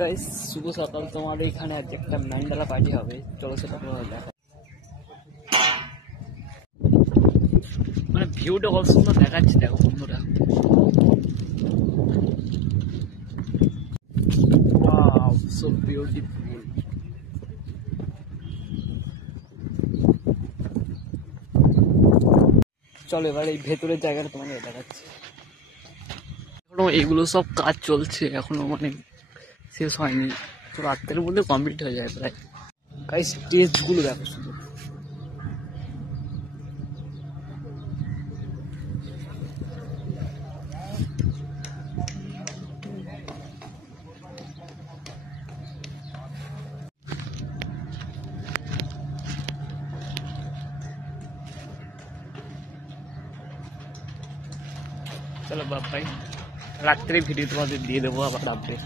Guys শুভ সকাল। তোমার এখানে আজ একটা ম্যান্ডালা পার্টি হবে, চলো সেটা তোমার দেখা। মানে ভিউটা কত সুন্দর দেখাচ্ছে, দেখো বন্ধুরা। Wow, so beautiful. চলো এবার এই ভেতরের জায়গাটা তোমাকে দেখাচ্ছি। এখনো এগুলো সব কাজ চলছে, এখনো মানে শেষ হয়নি, তো রাত্রের মধ্যে কমপ্লিট হয়ে যায় প্রায়। গাইস স্টেজগুলো দেখো শুধু। চলো বাপ্পাই, রাত্রে ভিডিও তোমাদের দিয়ে দেবো আবার আপডেট।